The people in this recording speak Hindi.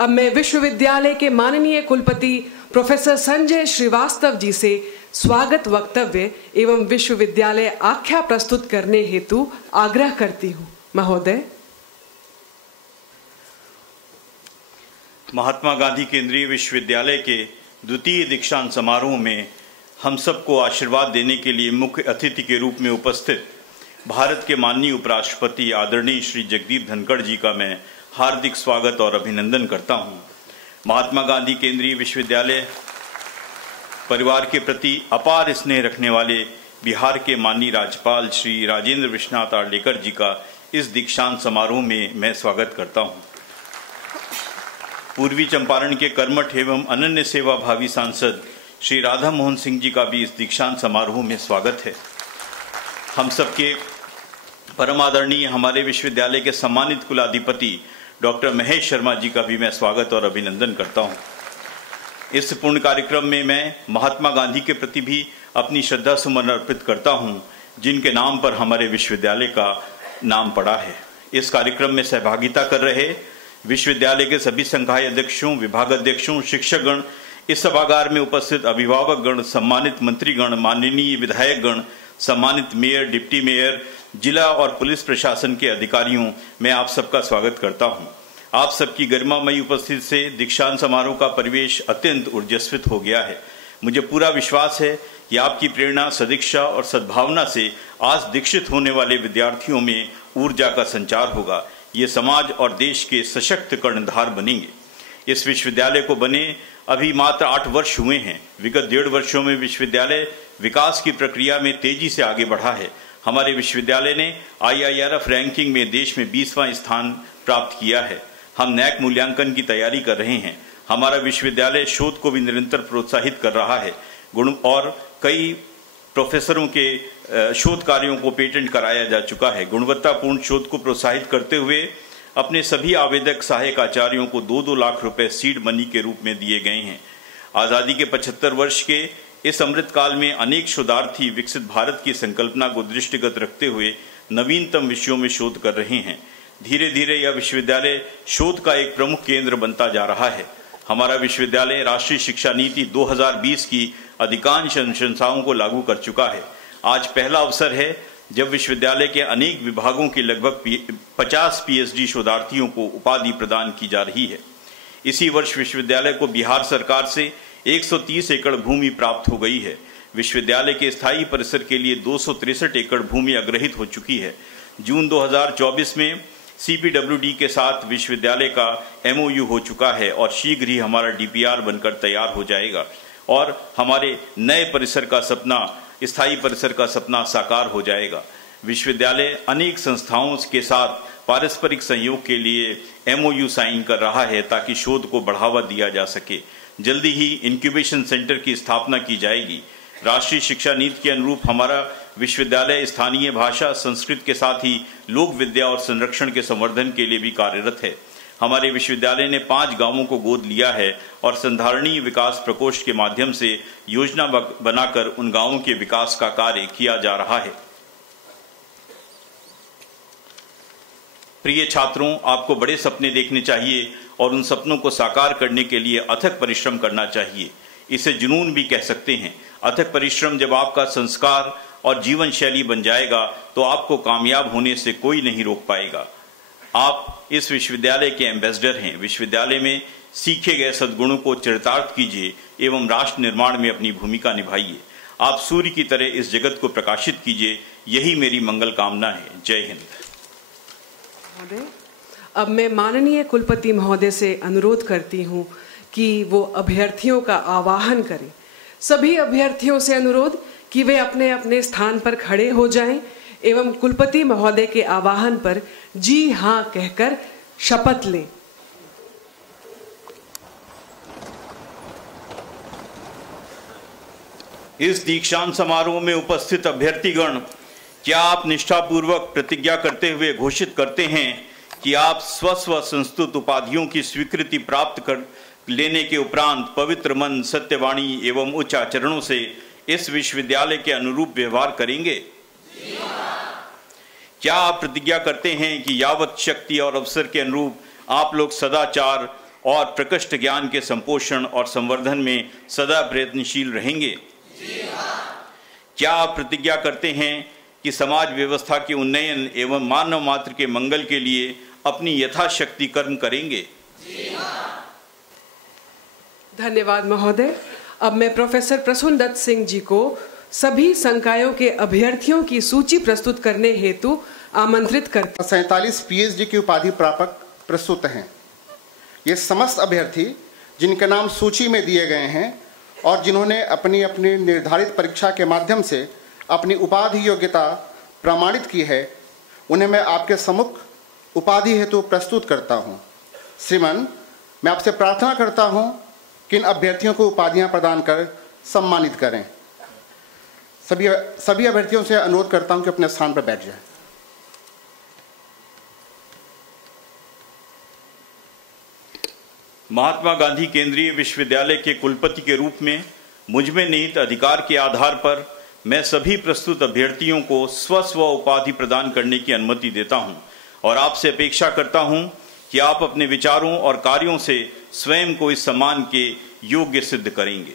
अब मैं विश्वविद्यालय के माननीय कुलपति प्रोफेसर संजय श्रीवास्तव जी से स्वागत वक्तव्य एवं विश्वविद्यालय आख्या प्रस्तुत करने हेतु आग्रह करती हूँ। महोदय। महात्मा गांधी केंद्रीय विश्वविद्यालय के द्वितीय दीक्षांत समारोह में हम सबको आशीर्वाद देने के लिए मुख्य अतिथि के रूप में उपस्थित भारत के माननीय उपराष्ट्रपति आदरणीय श्री जगदीप धनखड़ जी का मैं हार्दिक स्वागत और अभिनंदन करता हूं। महात्मा गांधी केंद्रीय विश्वविद्यालय परिवार के प्रति अपार स्नेह रखने वाले बिहार के माननीय राज्यपाल श्री राजेंद्र विश्वनाथ आर्लेकर जी का इस दीक्षांत समारोह में मैं स्वागत करता हूं। पूर्वी चंपारण के कर्मठ एवं अनन्य सेवा भावी सांसद श्री राधा मोहन सिंह जी का भी इस दीक्षांत समारोह में स्वागत है। हम सबके परम आदरणीय हमारे विश्वविद्यालय के सम्मानित कुलाधिपति डॉक्टर महेश शर्मा जी का भी मैं स्वागत और अभिनंदन करता हूं। इस पूर्ण कार्यक्रम में मैं महात्मा गांधी के प्रति भी अपनी श्रद्धा सुमन अर्पित करता हूं, जिनके नाम पर हमारे विश्वविद्यालय का नाम पड़ा है। इस कार्यक्रम में सहभागिता कर रहे विश्वविद्यालय के सभी संकाय अध्यक्षों, विभागाध्यक्षों, शिक्षकगण, इस सभागार में उपस्थित अभिभावकगण, सम्मानित मंत्रीगण, माननीय विधायकगण, सम्मानित मेयर, डिप्टी मेयर, जिला और पुलिस प्रशासन के अधिकारियों, मैं आप सबका स्वागत करता हूं। आप सबकी गरिमामयी उपस्थिति से दीक्षांत समारोह का परिवेश अत्यंत ऊर्जस्वित हो गया है। मुझे पूरा विश्वास है कि आपकी प्रेरणा, सदिक्षा और सद्भावना से आज दीक्षित होने वाले विद्यार्थियों में ऊर्जा का संचार होगा। ये समाज और देश के सशक्त कर्णधार बनेंगे। इस विश्वविद्यालय को बने अभी मात्र 8 वर्ष हुए हैं। विगत 1.5 वर्षों में विश्वविद्यालय विकास की प्रक्रिया में तेजी से आगे बढ़ा है। हमारे विश्वविद्यालय ने IIRF रैंकिंग में देश में 20वां स्थान प्राप्त किया है। हम NAAC मूल्यांकन की तैयारी कर रहे हैं। हमारा विश्वविद्यालय शोध को भी निरंतर प्रोत्साहित कर रहा है और कई प्रोफेसरों के शोध कार्यों को पेटेंट कराया जा चुका है। गुणवत्तापूर्ण शोध को प्रोत्साहित करते हुए अपने सभी आवेदक सहायक आचार्यों को 2-2 लाख रुपए सीड मनी के रूप में दिए गए हैं। आजादी के 75 वर्ष के इस अमृत काल में अनेक शोधार्थी विकसित भारत की संकल्पना को दृष्टिगत रखते हुए नवीनतम विषयों में शोध कर रहे हैं। धीरे धीरे यह विश्वविद्यालय शोध का एक प्रमुख केंद्र बनता जा रहा है। हमारा विश्वविद्यालय राष्ट्रीय शिक्षा नीति 2020 की अधिकांश अनुशंसाओं को लागू कर चुका है। आज पहला अवसर है जब विश्वविद्यालय के अनेक विभागों के लगभग 50 PhD शोधार्थियों को उपाधि प्रदान की जा रही है। इसी वर्ष विश्वविद्यालय को बिहार सरकार से 130 एकड़ भूमि प्राप्त हो गई है। विश्वविद्यालय के स्थायी परिसर के लिए 263 एकड़ भूमि अधिग्रहित हो चुकी है। जून 2024 में CPWD के साथ विश्वविद्यालय का MOU हो चुका है और शीघ्र ही हमारा DPR बनकर तैयार हो जाएगा और हमारे नए परिसर का सपना, स्थायी परिसर का सपना साकार हो जाएगा। विश्वविद्यालय अनेक संस्थाओं के साथ पारस्परिक सहयोग के लिए MOU साइन कर रहा है ताकि शोध को बढ़ावा दिया जा सके। जल्दी ही इंक्यूबेशन सेंटर की स्थापना की जाएगी। राष्ट्रीय शिक्षा नीति के अनुरूप हमारा विश्वविद्यालय स्थानीय भाषा, संस्कृत के साथ ही लोक विद्या और संरक्षण के संवर्धन के लिए भी कार्यरत है। हमारे विश्वविद्यालय ने 5 गांवों को गोद लिया है और संधारणीय विकास प्रकोष्ठ के माध्यम से योजना बनाकर उन गांवों के विकास का कार्य किया जा रहा है। प्रिय छात्रों, आपको बड़े सपने देखने चाहिए और उन सपनों को साकार करने के लिए अथक परिश्रम करना चाहिए। इसे जुनून भी कह सकते हैं। अथक परिश्रम जब आपका संस्कार और जीवन शैली बन जाएगा तो आपको कामयाब होने से कोई नहीं रोक पाएगा। आप इस विश्वविद्यालय के एम्बेसडर हैं। विश्वविद्यालय में सीखे गए सद्गुणों को चरितार्थ कीजिए एवं राष्ट्र निर्माण में अपनी भूमिका निभाइए। आप सूर्य की तरह इस जगत को प्रकाशित कीजिए। यही मेरी मंगल कामना है। जय हिंद। अब मैं माननीय कुलपति महोदय से अनुरोध करती हूँ कि वो अभ्यर्थियों का आवाहन करें। सभी अभ्यर्थियों से अनुरोध कि वे अपने अपने स्थान पर खड़े हो जाएं एवं कुलपति महोदय के आवाहन पर जी हां कहकर शपथ लें। इस दीक्षांत समारोह में उपस्थित अभ्यर्थीगण, क्या आप निष्ठापूर्वक प्रतिज्ञा करते हुए घोषित करते हैं कि आप स्व संस्तुत उपाधियों की स्वीकृति प्राप्त कर लेने के उपरांत पवित्र मन, सत्यवाणी एवं उच्च आचरणों से इस विश्वविद्यालय के अनुरूप व्यवहार करेंगे? क्या आप प्रतिज्ञा करते हैं कि यावत शक्ति और अवसर के अनुरूप आप लोग सदाचार और प्रकृष्ट ज्ञान के संपोषण और संवर्धन में सदा प्रयत्नशील रहेंगे? क्या आप प्रतिज्ञा करते हैं कि समाज व्यवस्था के उन्नयन एवं मानव मात्र के मंगल के लिए अपनी यथाशक्ति कर्म करेंगे? धन्यवाद महोदय। अब मैं प्रोफेसर प्रसून दत्त सिंह जी को सभी संकायों के अभ्यर्थियों की सूची प्रस्तुत करने हेतु आमंत्रित करते। 47 पीएचडी की उपाधि प्रापक प्रस्तुत हैं। ये समस्त अभ्यर्थी जिनके नाम सूची में दिए गए हैं और जिन्होंने अपनी अपनी निर्धारित परीक्षा के माध्यम से अपनी उपाधि योग्यता प्रमाणित की है, उन्हें मैं आपके सम्मुख उपाधि हेतु प्रस्तुत करता हूँ। श्रीमान, मैं आपसे प्रार्थना करता हूँ कि इन अभ्यर्थियों को उपाधियाँ प्रदान कर सम्मानित करें। सभी अभ्यर्थियों से अनुरोध करता हूँ कि अपने स्थान पर बैठ जाएं। महात्मा गांधी केंद्रीय विश्वविद्यालय के कुलपति के रूप में मुझ में निहित अधिकार के आधार पर मैं सभी प्रस्तुत अभ्यर्थियों को स्व उपाधि प्रदान करने की अनुमति देता हूं और आपसे अपेक्षा करता हूं कि आप अपने विचारों और कार्यों से स्वयं को इस सम्मान के योग्य सिद्ध करेंगे।